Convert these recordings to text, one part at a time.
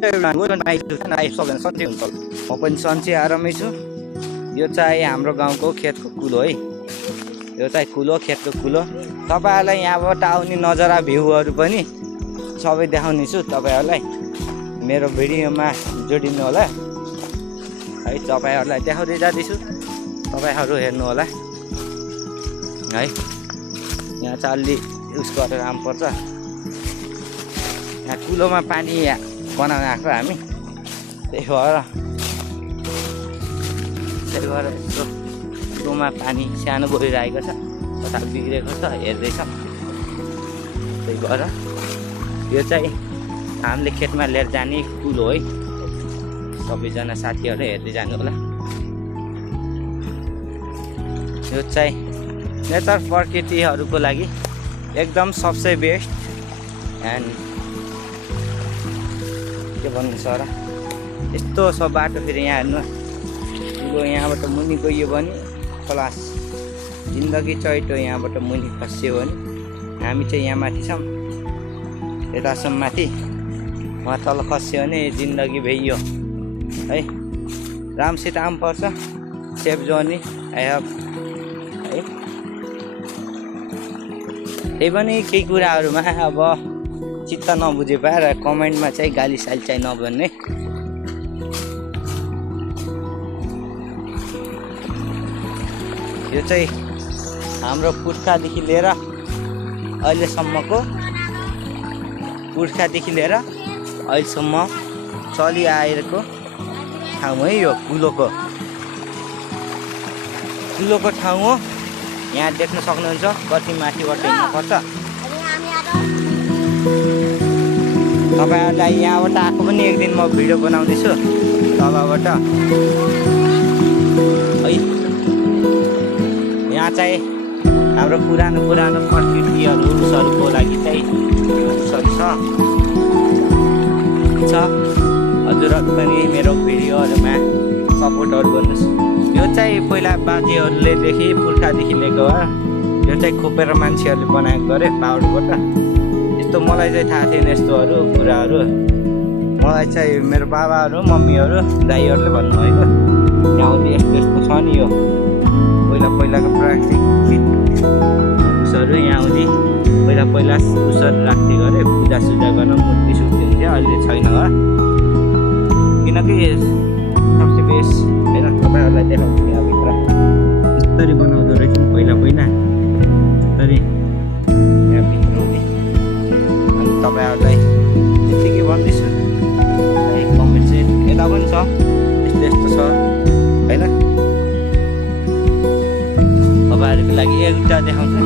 सबैजना सन्चै हुन्छ होला। म पनि सन्चै आरामै छु। यो चाहिँ हाम्रो गाउँको खेतको कुलो है। यो चाहिँ कुलो, खेतको कुलो। तपाईँहरूलाई यहाँबाट आउने नजारा भ्यूहरू पनि सबै देखाउने छु तपाईँहरूलाई। मेरो भिडियोमा जोडिनु होला है। तपाईँहरूलाई देखाउँदै जाँदैछु, तपाईँहरू हेर्नु होला है। यहाँ चाहिँ अलि युज गरेर आउनुपर्छ। यहाँ कुलोमा पानी बनाउन आएको हामी, त्यही भएर यस्तो कुलोमा पानी सानो गइरहेको छ, कता बिग्रेको छ हेर्दैछ। त्यही भएर यो चाहिँ हामीले खेतमा लिएर जाने कुलो है। सबैजना साथीहरू हेर्दै जानु होला। यो चाहिँ नेचर प्रकृतिहरूको लागि एकदम सबसे बेस्ट। एन्ड के भन्नु छ र, यस्तो छ बाटो। फेरि यहाँ हेर्नु, कुलो यहाँबाट मुनि गयो भने खलास, जिन्दगी चैटो। यहाँबाट मुनि खस्यो भने हामी चाहिँ यहाँ माथि छौँ, यतासम्म माथि, उहाँ तल खस्यो भने जिन्दगी भइयो है। रामसित आउनुपर्छ, सेफ जर्नी आई हेभ है। त्यही पनि केही कुराहरूमा अब चित्त नबुझे पाएर कमेन्टमा चाहिँ गाली साली चाहिँ नभन्ने। यो चाहिँ हाम्रो पुर्खादेखि लिएर अहिलेसम्मको, पुर्खादेखि लिएर अहिलेसम्म चलिआएको ठाउँ है। यो कुलोको ठाउँ हो। यहाँ देख्न सक्नुहुन्छ कति माथिबाट हिँड्नुपर्छ। तपाईँहरूलाई यहाँबाट आएको पनि एक दिन म भिडियो बनाउँदैछु तलबाट है। यहाँ चाहिँ हाम्रो पुरानो प्रकृतिहरू उसहरूको लागि चाहिँ छ। हजुरहरू पनि मेरो भिडियोहरूमा सपोर्टहरू गर्नुहोस्। यो चाहिँ पहिला बाजेहरूलेदेखि पुर्खादेखि लिएको हो। यो चाहिँ खोपेर मान्छेहरूले बनाएको गरे पावरबाट। यस्तो मलाई चाहिँ थाहा थिएन यस्तोहरू कुराहरू। मलाई चाहिँ मेरो बाबाहरू, मम्मीहरू, दाइहरूले भन्नुभएको यहाँ यस्तो यस्तो छ नि। यो पहिलाको प्राकृतिक उसहरू यहाँ आउँदै पहिला उसहरू राख्ने गरे, पूजासुजा गर्न मूर्ति सुर्ति हुन्थ्यो। अहिले छैन हो, किनकि सबसे बेस्ट होइन। तपाईँहरूलाई देखाउँछु यहाँभित्र यसरी बनाउँदो रहेछ पहिला यसरी यहाँभित्र हुने। अनि तपाईँहरूलाई यतिकै भन्दैछु है। कमेन्ट चाहिँ यता पनि छ, यस्तो छ होइन। तपाईँहरूको लागि एउटा देखाउँछु।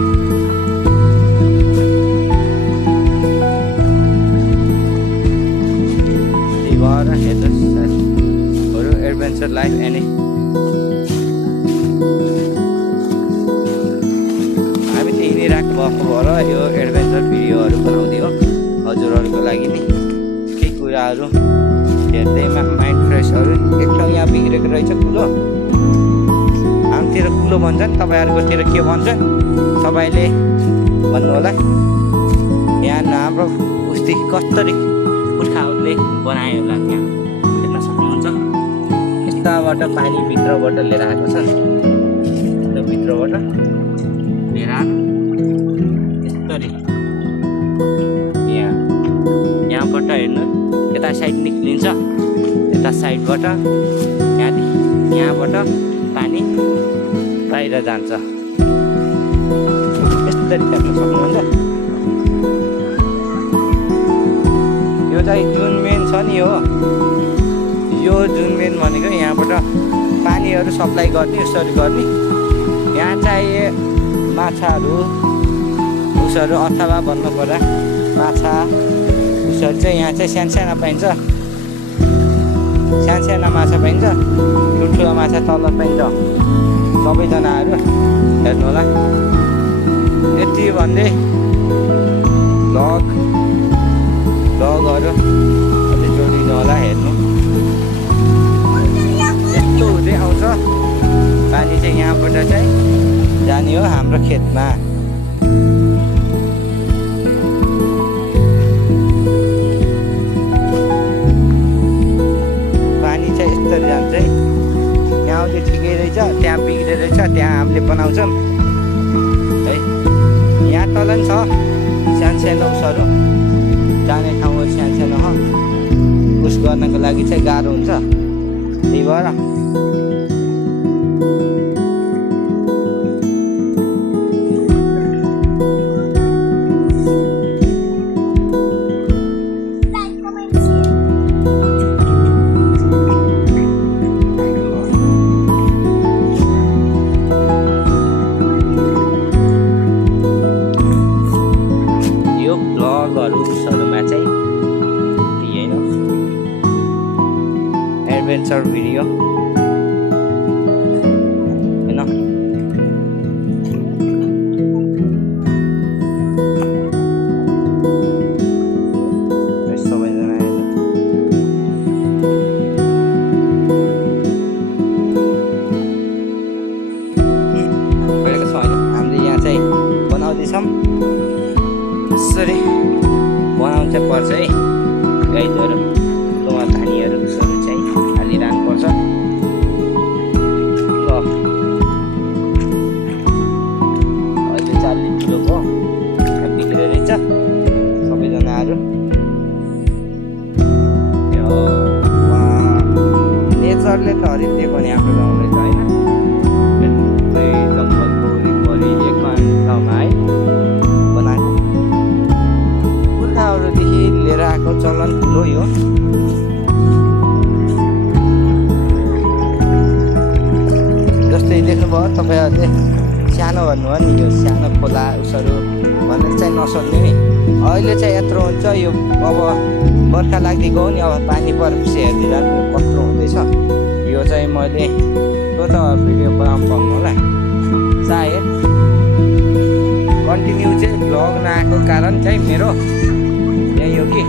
त्यही भएर हेर्नुहोस् एडभेन्चर लाइफ एनी। हामी त हिँडिरहेको भएको भएर यो एडभेन्चर भिडियोहरू बनाउँदै हो हजुरहरूको लागि नि। केही कुराहरू हेर्दैमा माइन्ड फ्रेसहरू। एक ठाउँ यहाँ बिग्रेको रहेछ कुलो। हाम्रोतिर कुलो भन्छन्, तपाईँहरूकोतिर के भन्छ तपाईँले भन्नु होला। यहाँ हाम्रो उसदेखि कसरी पुर्खाहरूले बनायो होला त्यहाँ हेर्न सक्नुहुन्छ। यताबाट पानी भित्रबाट लिएर आएको छ। भित्रबाट लिएर यसरी यहाँबाट हेर्नु, यता साइड निक्लिन्छ। यता साइडबाट यहाँबाट पानी बाहिर जान्छ। यसरी देख्न सक्नुहुन्छ। यो चाहिँ जुन मेन छ नि हो, यो जुन मेन भनेको यहाँबाट पानीहरू सप्लाई गर्ने, यसरी गर्ने। यहाँ चाहिँ माछाहरू उसहरू अथवा भन्नु पर्दा माछा उसहरू चाहिँ यहाँ चाहिँ सानो पाइन्छ। सानो माछा पाइन्छ, ठुल्ठुलो माछा तल पाइन्छ। सबैजनाहरू हेर्नु होला। यति भन्दै भ्लगहरू अझै जोडिनु होला। हेर्नु यस्तो हुँदै आउँछ पानी चाहिँ यहाँबाट चाहिँ जाने हो हाम्रो खेतमा। देखाउँछौँ है। यहाँ तल नि छ सानो उसहरू जाने ठाउँहरू सानो हो, पुस गर्नको लागि चाहिँ गाह्रो हुन्छ, त्यही भएर भ्लगहरूमा चाहिँ यही हो, एडभेन्चर भिडियो होइन। सबैजना पहिलाको छ होइन, हामीले यहाँ चाहिँ बनाउँदैछौँ, यसरी बनाउनु चाहिँ पर्छ है। गाईहरू तोमा धानीहरू उसहरू चाहिँ हालिरहनुपर्छ। ल अहिले 40 किलोको बिग्रेर रहेछ सबैजनाहरू। यो नेचरले त हरिदिएको नि आफ्नो गाउँले त होइन, जङ्गलको वरिपरि एकान्तमा है बनाएको। पुर्खाहरूदेखि लिएर आएको चलन ठुलो यो। जस्तै देख्नुभयो तपाईँहरूले, सानो भन्नुभयो नि, यो सानो खोला उसहरू भनेर चाहिँ नसोध्ने नि। अहिले चाहिँ यत्रो हुन्छ, यो अब बर्खा लाग्दिएको हो नि, अब पानी परेपछि हेरिदिँदा कत्रो हुँदैछ। यो चाहिँ मैले त्यो त भिडियो बनाउनु पाउनु होला सायद। कन्टिन्यू चाहिँ भ्लग नआएको कारण चाहिँ मेरो यही हो कि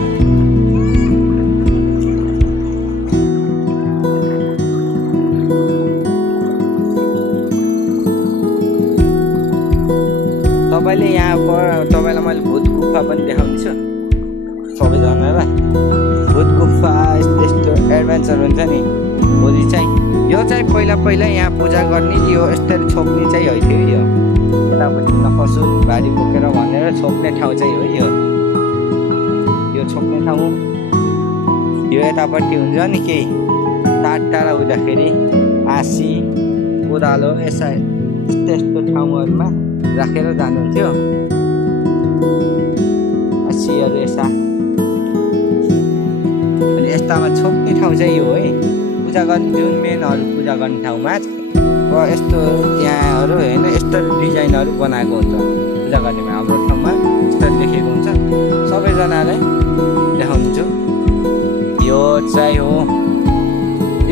तपाईँले यहाँ तपाईँलाई मैले भूत गुफा पनि देखाउँदैछु सबैजनालाई। भूत गुफा यस्तो एडभेन्चर हुन्छ नि भोलि चाहिँ। यो चाहिँ पहिला यहाँ पूजा गर्ने, यो यस्तरी छोप्ने चाहिँ होइन थियो। यो यतापट्टि नखसुन भारी बोकेर भनेर छोप्ने ठाउँ चाहिँ हो यो छोप्ने ठाउँ। यो यतापट्टि हुन्छ नि केही टाढा हुँदाखेरि आँसी कोदालो यस्तो ठाउँहरूमा राखेर जानुहुन्थ्यो। आँसीहरू अनि यस्तामा छोप्ने ठाउँ चाहिँ यो है। पूजा गर्ने जुन मेनहरू पूजा गर्ने ठाउँमा यस्तो त्यहाँहरू होइन, यस्तो डिजाइनहरू बनाएको हुन्छ पूजा गर्नेमा। हाम्रो ठाउँमा यस्तो लेखेको हुन्छ, सबैजनालाई देखाउँछु। यो चाहिँ हो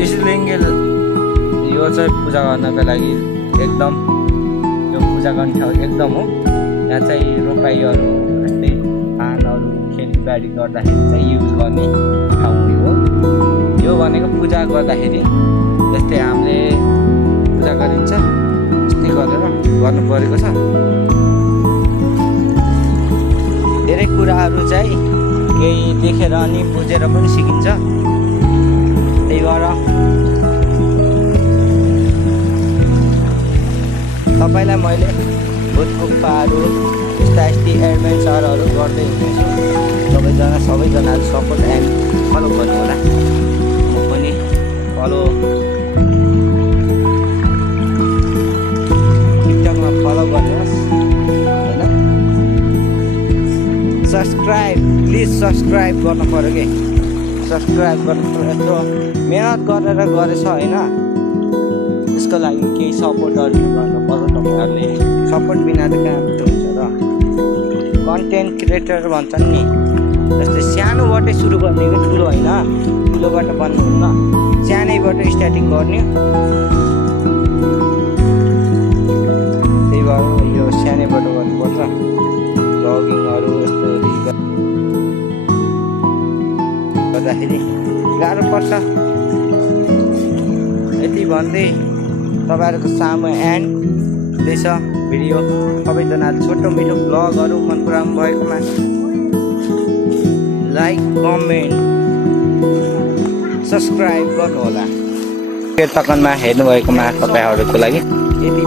शिवलिङ्गे, यो चाहिँ पूजा गर्नको लागि एकदम यो पूजा गर्ने ठाउँ एकदम हो। यहाँ चाहिँ रोपाइहरू जस्तै धानहरू खेतीबारी गर्दाखेरि चाहिँ युज गर्ने ठाउँ हो यो भनेको। पूजा गर्दाखेरि जस्तै हामीले पूजा गरिन्छ त्यस्तै गरेर गर्नु परेको छ। धेरै कुराहरू चाहिँ केही देखेर अनि बुझेर पनि सिकिन्छ। त्यही भएर तपाईँलाई मैले भूत गुफाहरू यस्ता एडभेन्चरहरू गर्दै हुनेछु। सबैजनाहरू सपोर्ट एन्ड फलो गर्नु होला। म पनि फलो टिकटकमा फलो गर्नुहोस् होइन। सब्सक्राइब प्लिज सब्सक्राइब गर्नु पऱ्यो कि, सब्सक्राइब गर्नु पऱ्यो। यत्रो मेहनत गरेर गरेछ होइन, यसको लागि केही सपोर्टहरू गर्नु पर्यो तपाईँहरूले। सपोर्ट बिना त कहाँ हुन्छ र। कन्टेन्ट क्रिएटर भन्छन् नि, जस्तै सानोबाटै सुरु गर्ने कि ठुलो होइन, ठुलोबाट बन्नुहुन्न, सानैबाट स्टार्टिङ गर्ने। त्यही भएर यो सानैबाट गर्नुपर्छ। भ्लगिङहरू यस्तो गर्दाखेरि गाह्रो पर्छ। यति भन्दै तपाईँहरूको सामु एन्ड हुँदैछ भिडियो। सबैजनाले छोटो मिठो भ्लगहरू मन पराउनु भएकोमा लाइक कमेन्ट सब्सक्राइब गर्नुहोला। पेटकनमा हेर्नुभएकोमा तपाईँहरूको लागि यति